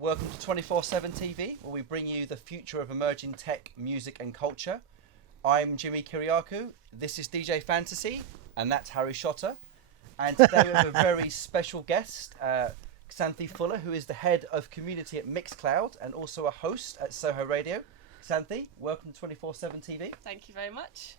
Welcome to 24/7 TV, where we bring you the future of emerging tech, music and culture. I'm Jimmy Kiriakou, this is DJ Fantasy, and that's Harry Shotter. And today we have a very special guest, Xanthe Fuller, who is the head of community at Mixcloud and also a host at Soho Radio. Xanthe, welcome to 24/7 TV. Thank you very much.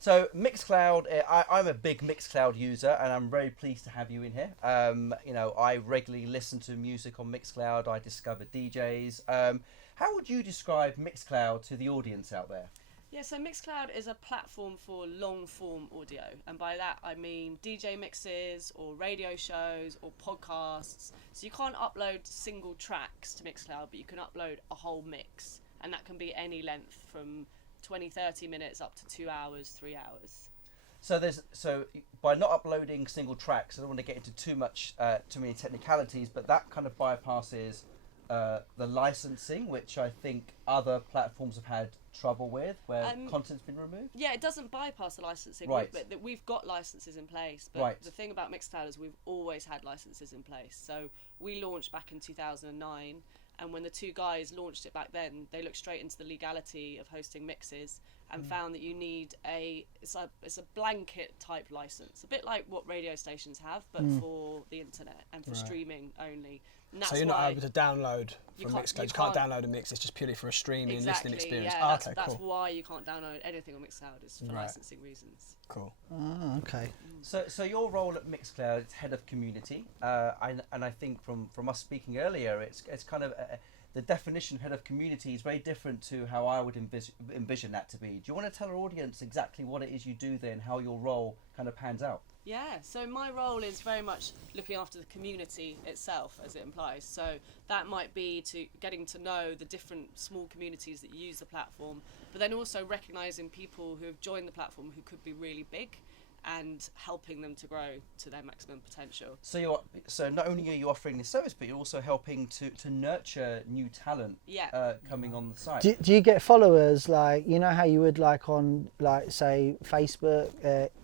So Mixcloud, I'm a big Mixcloud user, and I'm very pleased to have you in here. I regularly listen to music on Mixcloud. I discover DJs. How would you describe Mixcloud to the audience out there? Yeah, so Mixcloud is a platform for long-form audio, and by that I mean DJ mixes or radio shows or podcasts. So you can't upload single tracks to Mixcloud, but you can upload a whole mix, and that can be any length from 20-30 minutes up to 2 hours, 3 hours. So by not uploading single tracks, I don't want to get into too many technicalities, but that kind of bypasses the licensing, which I think other platforms have had trouble with, where content's been removed. Yeah, it doesn't bypass the licensing, right? But we've got licenses in place. But right. The thing about Mixcloud is we've always had licenses in place. So we launched back in 2009. And when the two guys launched it back then, they looked straight into the legality of hosting mixes and found that you need it's a blanket type license, a bit like what radio stations have, but for the internet and for streaming only. And that's so you're not able to download from Mixcloud. You can't download a mix. It's just purely for a streaming listening experience. Yeah, okay, that's cool. why you can't download anything on Mixcloud, is for licensing reasons. Cool. Oh, okay. So your role at Mixcloud is head of community, and I think from us speaking earlier, it's kind of the definition head of community is very different to how I would envision that to be. Do you want to tell our audience exactly what it is you do there and how your role kind of pans out? Yeah, so my role is very much looking after the community itself, as it implies. So that might be to getting to know the different small communities that use the platform, but then also recognising people who have joined the platform who could be really big and helping them to grow to their maximum potential. So not only are you offering this service, but you're also helping to nurture new talent coming on the site. Do you get followers, like, you know how you would like on, like, say, Facebook,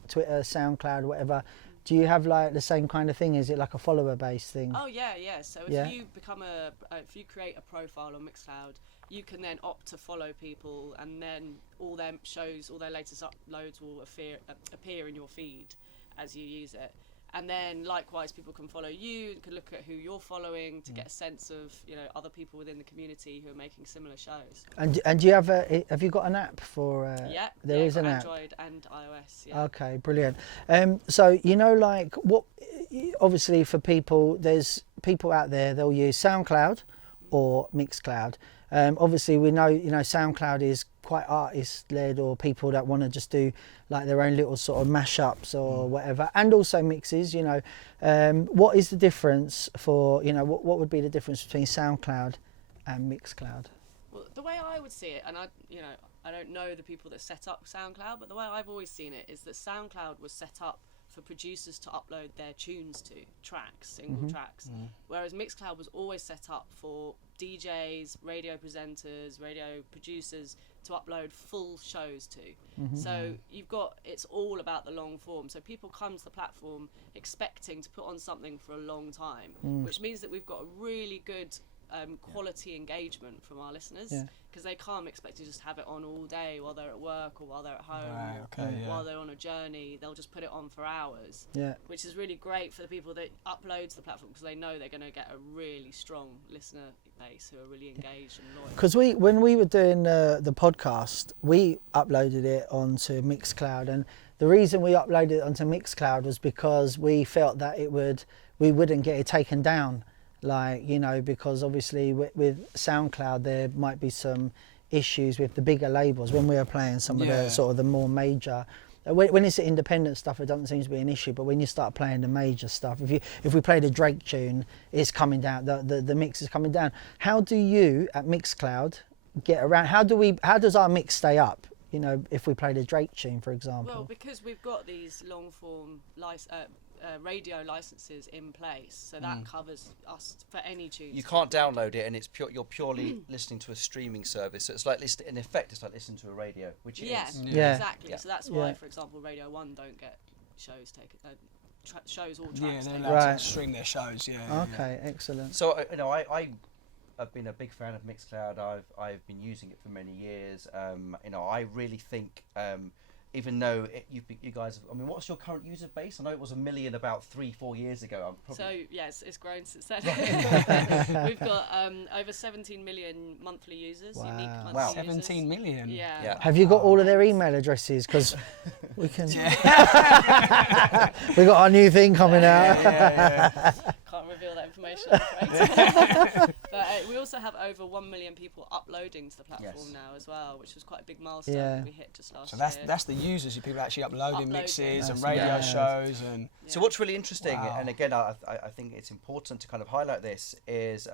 Twitter, SoundCloud, whatever? Do you have like the same kind of thing? Is it like a follower-based thing? Oh yeah. So if you become if you create a profile on Mixcloud, you can then opt to follow people, and then all their shows, all their latest uploads will appear in your feed as you use it. And then likewise, people can follow you and can look at who you're following to get a sense of, other people within the community who are making similar shows. And do you have you got an app for? There is an app. Android and iOS. Yeah. Okay, brilliant. So like what? Obviously, for people, there's people out there, they'll use SoundCloud or Mixcloud. Obviously, we know SoundCloud is quite artist-led, or people that want to just do like their own little sort of mashups or whatever, and also mixes. What is the difference for what would be the difference between SoundCloud and Mixcloud? Well, the way I would see it, and I don't know the people that set up SoundCloud, but the way I've always seen it is that SoundCloud was set up for producers to upload their tunes to single tracks, whereas Mixcloud was always set up for DJs, radio presenters, radio producers to upload full shows to. So it's all about the long form. So people come to the platform expecting to put on something for a long time, which means that we've got a really good quality engagement from our listeners, because they can't expect to just have it on all day while they're at work or while they're at home, while they're on a journey. They'll just put it on for hours, which is really great for the people that upload to the platform, because they know they're going to get a really strong listener base who are really engaged and loyal. Because when we were doing the podcast, we uploaded it onto Mixcloud, and the reason we uploaded it onto Mixcloud was because we felt that we wouldn't get it taken down. Because obviously with SoundCloud there might be some issues with the bigger labels when we were playing some of the sort of the more major. When it's the independent stuff, it doesn't seem to be an issue, but when you start playing the major stuff, if we play the Drake tune, it's coming down. The mix is coming down. How do you at Mixcloud get around? How does our mix stay up? If we play the Drake tune, for example. Well, because we've got these long form radio licenses in place, so that covers us for any tunes. You can't download it, and you're purely listening to a streaming service. So it's like in effect, it's like listening to a radio, which it is. Yeah, exactly. Yeah. So that's why, for example, Radio 1 don't get shows taken. Shows or tracks. Yeah, they're allowed to stream their shows. Okay, excellent. So I been a big fan of Mixcloud. I've been using it for many years. I really think, even though you guys, I mean, what's your current user base? I know it was 1 million about 3-4 years ago. So yes, it's grown since then. We've got over 17 million monthly users. Wow. Unique monthly Wow. users. 17 million. Yeah. Have you got all of their email addresses? Because we can. We got our new thing coming out. Yeah. Can't reveal that information, I'm afraid. But we also have over 1 million people uploading to the platform now as well, which was quite a big milestone that we hit just last So year. that's the users, people actually uploading mixes and That's radio nice. shows and. So what's really interesting, Wow. and again, I think it's important to kind of highlight this, is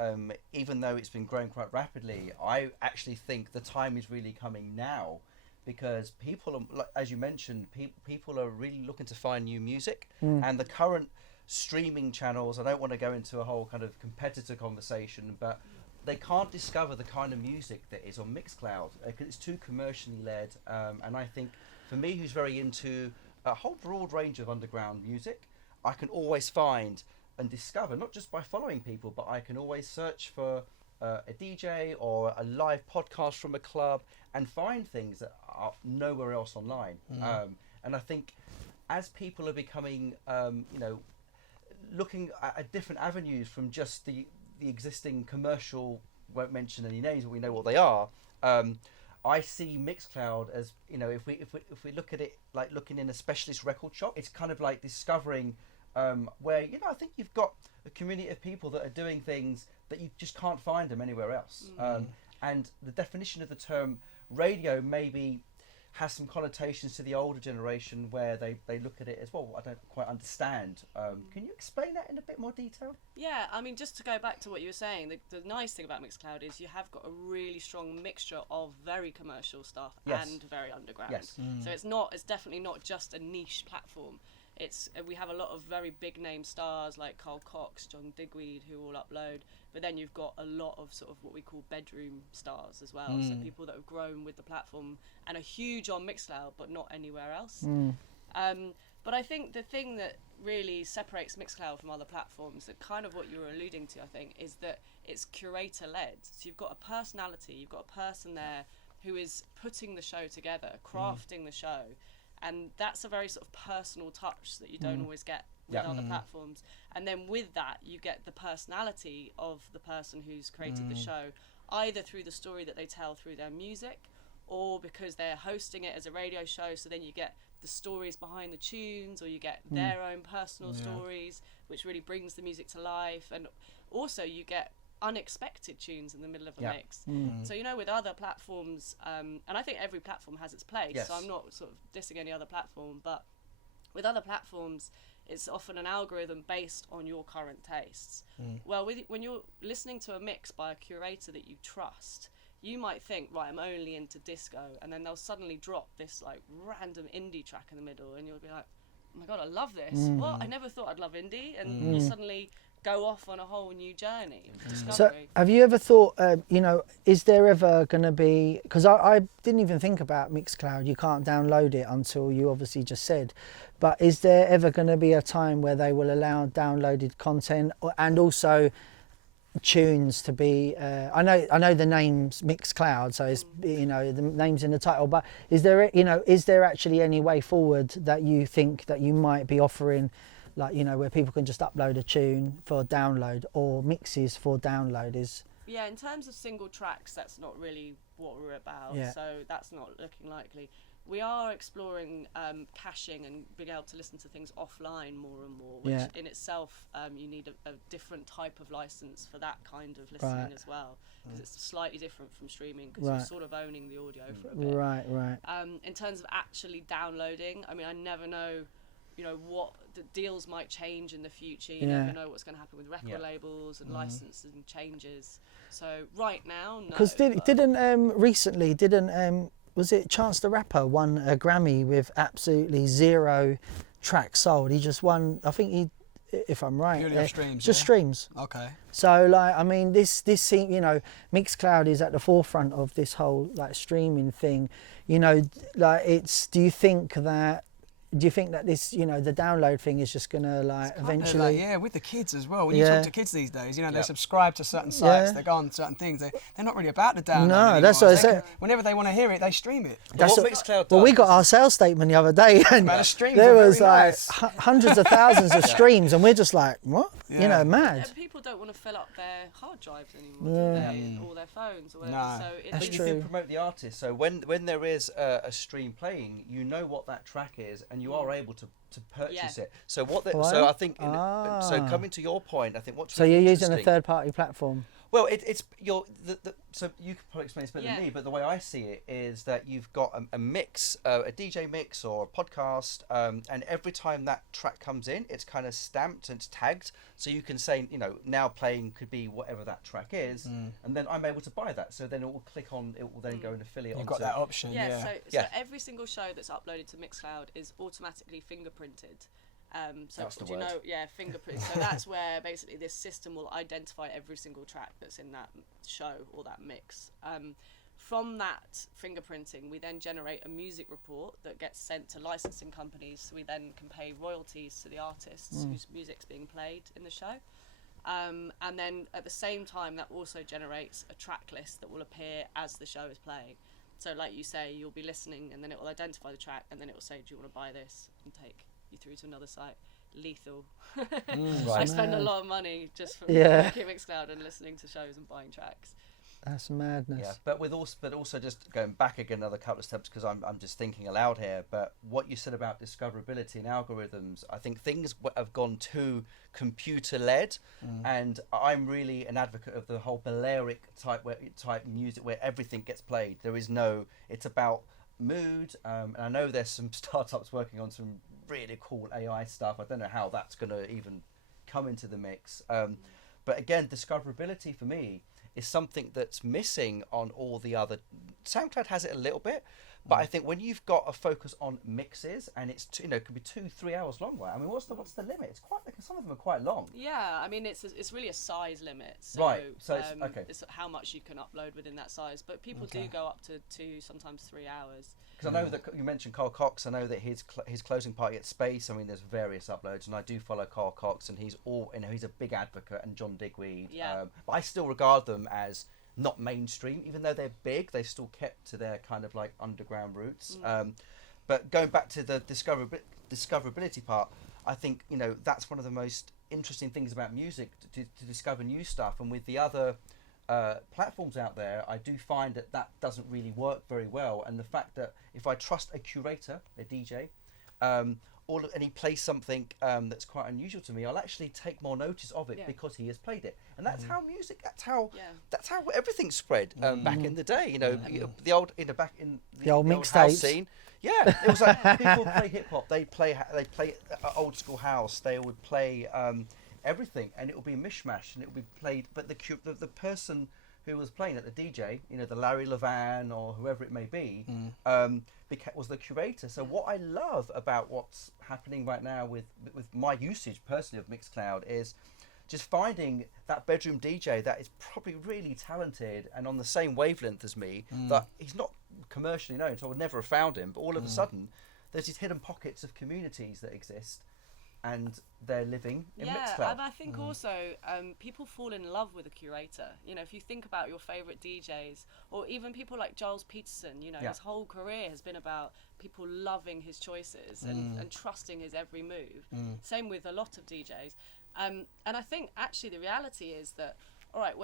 even though it's been growing quite rapidly, I actually think the time is really coming now, because people, are, as you mentioned, people are really looking to find new music, and the current streaming channels, I don't want to go into a whole kind of competitor conversation, but they can't discover the kind of music that is on Mixcloud because it's too commercially led, and I think for me, who's very into a whole broad range of underground music, I can always find and discover, not just by following people, but I can always search for a DJ or a live podcast from a club and find things that are nowhere else online. And I think as people are becoming, looking at different avenues from just the existing commercial, won't mention any names, but we know what they are. I see Mixcloud as, if we look at it like looking in a specialist record shop, it's kind of like discovering where, I think you've got a community of people that are doing things that you just can't find them anywhere else. And the definition of the term radio maybe has some connotations to the older generation where they look at it as, well, I don't quite understand. Can you explain that in a bit more detail? Yeah, I mean, just to go back to what you were saying, the nice thing about Mixcloud is you have got a really strong mixture of very commercial stuff and very underground. Yes. So it's definitely not just a niche platform. We have a lot of very big name stars like Carl Cox, John Digweed, who all upload, but then you've got a lot of sort of what we call bedroom stars as well, so people that have grown with the platform and are huge on Mixcloud but not anywhere else. But I think the thing that really separates Mixcloud from other platforms, that kind of what you were alluding to, I think, is that it's curator led. So you've got a personality, you've got a person there who is putting the show together, crafting the show. And that's a very sort of personal touch that you don't always get with other platforms. And then with that, you get the personality of the person who's created the show, either through the story that they tell through their music, or because they're hosting it as a radio show. So then you get the stories behind the tunes, or you get their own personal stories, which really brings the music to life. And also you get unexpected tunes in the middle of a mix. So with other platforms, and I think every platform has its place, so I'm not sort of dissing any other platform, but with other platforms it's often an algorithm based on your current tastes. Well, when you're listening to a mix by a curator that you trust, you might think, right, I'm only into disco, and then they'll suddenly drop this like random indie track in the middle, and you'll be like, oh my god, I love this. What? I never thought I'd love indie. And you suddenly go off on a whole new journey of discovery. So have you ever thought, is there ever going to be, because I didn't even think about Mixcloud, you can't download it until you obviously just said, but is there ever going to be a time where they will allow downloaded content and also tunes to be, I know the name's Mixcloud, so it's, the name's in the title, but is there actually any way forward that you think that you might be offering, like, where people can just upload a tune for download or mixes for download? Yeah, in terms of single tracks, that's not really what we're about, so that's not looking likely. We are exploring caching and being able to listen to things offline more and more, which in itself you need a different type of license for that kind of listening as well, because it's slightly different from streaming, because you're sort of owning the audio for a bit. Right. In terms of actually downloading, I mean, I never know what the deals might change in the future. You never know what's going to happen with record labels and licensing changes. So right now, no. Because recently was it Chance the Rapper won a Grammy with absolutely 0 tracks sold? He just won, I think if I'm right, purely streams, just streams. Okay. So like, I mean, this Mixcloud is at the forefront of this whole like streaming thing. Do you think that do you think that this, you know, the download thing is just gonna like eventually? Yeah, with the kids as well. When you talk to kids these days, you know, they subscribe to certain sites, they go on certain things. They're not really about the download anymore. No, that's what I said. Whenever they want to hear it, they stream it. That's what Mixcloud does. Well, we got our sales statement the other day, and Man, the streams there are was very like nice. hundreds of thousands of streams, and we're just like, what? You know, mad. And people don't want to fill up their hard drives anymore, do they? Or their phones or whatever. No. So That's it's You true. can promote the artist. So when there is a stream playing, you know what that track is, and you are able to purchase it. So so I think so coming to your point, I think what's So really you're using a interesting- third-party platform. Well, it's so you can probably explain this better than Yeah. me, but the way I see it is that you've got a mix, a DJ mix or a podcast, and every time that track comes in, it's kind of stamped and it's tagged, so you can say, you know, now playing could be whatever that track is, and then I'm able to buy that. So then it will click on, it will then go and affiliate. You've onto got that option. Yeah, so Yeah. every single show that's uploaded to Mixcloud is automatically fingerprinted. So That's the do you word. know? Yeah, fingerprint. So that's where basically this system will identify every single track that's in that show or that mix. From that fingerprinting, we then generate a music report that gets sent to licensing companies. So we then can pay royalties to the artists whose music's being played in the show. And then at the same time, that also generates a track list that will appear as the show is playing. So like you say, you'll be listening and then it will identify the track and then it will say, do you want to buy this? And take you through to another site. Lethal. I spend a lot of money just for working Mixcloud and listening to shows and buying tracks. That's madness. Yeah, but also just going back again another couple of steps, because I'm just thinking aloud here. But what you said about discoverability and algorithms, I think things have gone too computer led, and I'm really an advocate of the whole Balearic type music where everything gets played. It's about mood, and I know there's some startups working on some really cool AI stuff. I don't know how that's going to even come into the mix. But again, discoverability for me is something that's missing on all the other. SoundCloud has it a little bit, but I think when you've got a focus on mixes and it's it could be 2-3 hours long, right? I mean, what's the limit? It's quite like some of them are quite long. Yeah, I mean it's really a size limit. So, Right. So it's okay. It's how much you can upload within that size, but people do go up to 2, sometimes 3 hours. Because I know that you mentioned Carl Cox. I know that his closing party at Space. I mean, there's various uploads, and I do follow Carl Cox, and he's a big advocate, and John Digweed. Yeah. But I still regard them as not mainstream, even though they're big. They've still kept to their kind of like underground roots. But going back to the discoverability part, I think that's one of the most interesting things about music to discover new stuff. And with the other platforms out there, I do find that doesn't really work very well. And the fact that if I trust a curator, a DJ, and he plays something that's quite unusual to me, I'll actually take more notice of it because he has played it. And that's how music. That's how everything spread back in the day. The old back in the old house mixtapes. scene. Yeah, it was like people play hip hop. They play old school house. They would play everything, and it would be mishmash, and it would be played. But the person who was playing it, the DJ, the Larry Levan or whoever it may be, was the curator. So what I love about what's happening right now with my usage personally of Mixcloud is just finding that bedroom DJ that is probably really talented and on the same wavelength as me, that he's not commercially known, so I would never have found him, but all of a sudden there's these hidden pockets of communities that exist and they're living in Mixcloud. Yeah, and I think also people fall in love with a curator. If you think about your favourite DJs, or even people like Giles Peterson, his whole career has been about people loving his choices and trusting his every move. Same with a lot of DJs. And I think actually the reality is that, all right,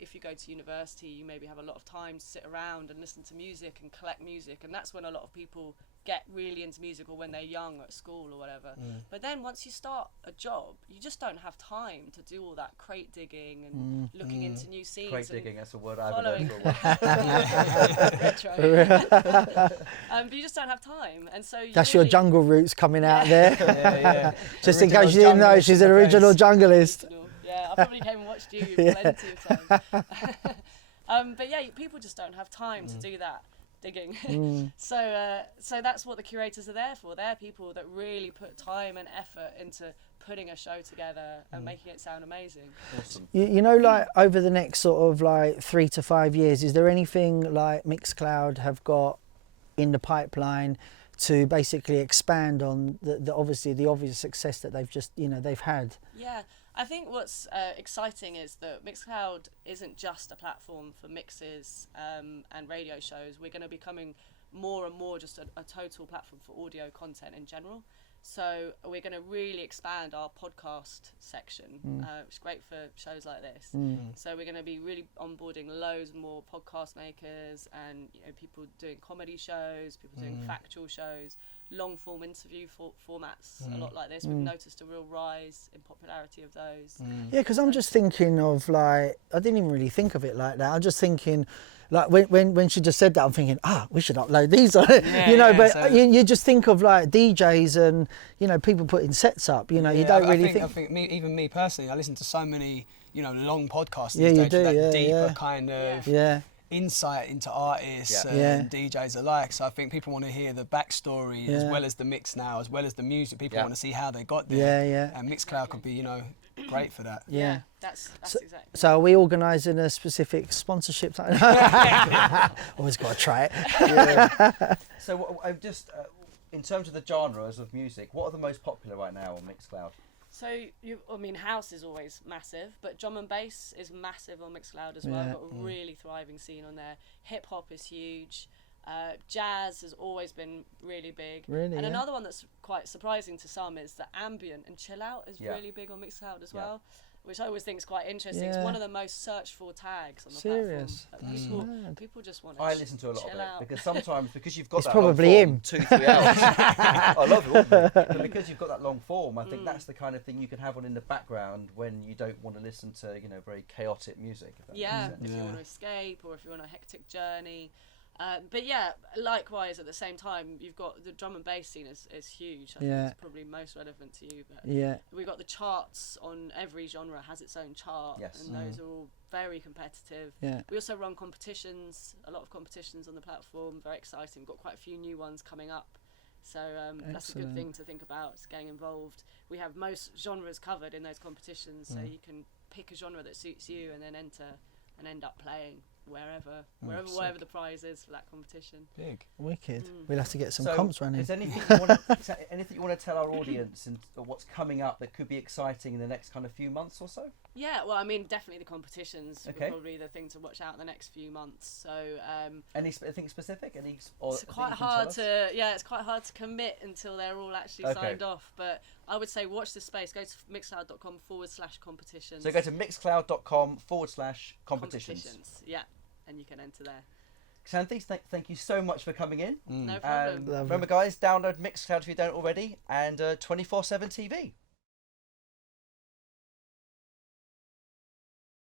if you go to university, you maybe have a lot of time to sit around and listen to music and collect music, and that's when a lot of people get really into music, or when they're young or at school or whatever. But then once you start a job, you just don't have time to do all that crate digging and looking into new scenes. Crate digging, that's a word I haven't following heard for a while. retro. But you just don't have time, and so That's your jungle roots coming out there. Yeah. Just in case you didn't know, she's an original junglist. Yeah, I probably came and watched you plenty of times. But yeah, people just don't have time to do that digging. So that's what the curators are there for. They're people that really put time and effort into putting a show together and making it sound amazing. Awesome. Like over the next sort of like 3 to 5 years, is there anything like Mixcloud have got in the pipeline to basically expand on the obvious success that they've had. Yeah, I think what's exciting is that Mixcloud isn't just a platform for mixes and radio shows. We're going to be becoming more and more just a total platform for audio content in general. So we're going to really expand our podcast section, which is great for shows like this. So we're going to be really onboarding loads more podcast makers and people doing comedy shows, people doing factual shows, long form interview formats, a lot like this. We've noticed a real rise in popularity of those. Yeah, because I'm just thinking of I didn't even really think of it like that. I'm just thinking, like when she just said that, I'm thinking, we should upload these on it, you just think of like DJs and people putting sets up, you don't really think. I think even me personally, I listen to so many long podcasts Yeah, these you days, do, that deeper kind of insight into artists Yeah. and DJs alike. So I think people want to hear the backstory as well as the mix now, as well as the music. People want to see how they got there. And Mixcloud could be great for that. Yeah, that's exactly. So are we organising a specific sponsorship? Always got to try it. So I'm just in terms of the genres of music, what are the most popular right now on Mixcloud? So, house is always massive, but drum and bass is massive on Mixcloud as well. Yeah. Got a really thriving scene on there. Hip hop is huge. Jazz has always been really big. Really, and yeah. another one that's quite surprising to some is that ambient and chill out is really big on Mixcloud as well, which I always think is quite interesting. It's one of the most searched for tags on the Serious? platform. People just want to I listen to a lot of it out. because sometimes because you've got It's that probably long form, him. 2-3 hours. I love it, but because you've got that long form, I think that's the kind of thing you can have on in the background when you don't want to listen to very chaotic music. If that makes sense. If you want to escape or if you're on a hectic journey. But yeah, likewise at the same time, you've got the drum and bass scene is huge. I think it's probably most relevant to you. But we've got the charts on every genre has its own chart, and those are all very competitive. We also run competitions, a lot of competitions on the platform. Very exciting. We've got quite a few new ones coming up. So that's a good thing to think about. It's getting involved. We have most genres covered in those competitions, so you can pick a genre that suits you and then enter and end up playing wherever the prize is for that competition. Big. Wicked. We'll have to get some comps running. Is anything you want to tell our audience and what's coming up that could be exciting in the next kind of few months or so? Yeah, well, definitely the competitions are probably the thing to watch out in the next few months. So, anything specific? It's quite hard to commit until they're all actually signed off. But I would say watch this space. Go to mixcloud.com/competitions. So go to mixcloud.com/competitions. Yeah, and you can enter there. Xanthe, thank you so much for coming in. No problem. Remember, guys, download Mixcloud if you don't already, and 24/7 TV.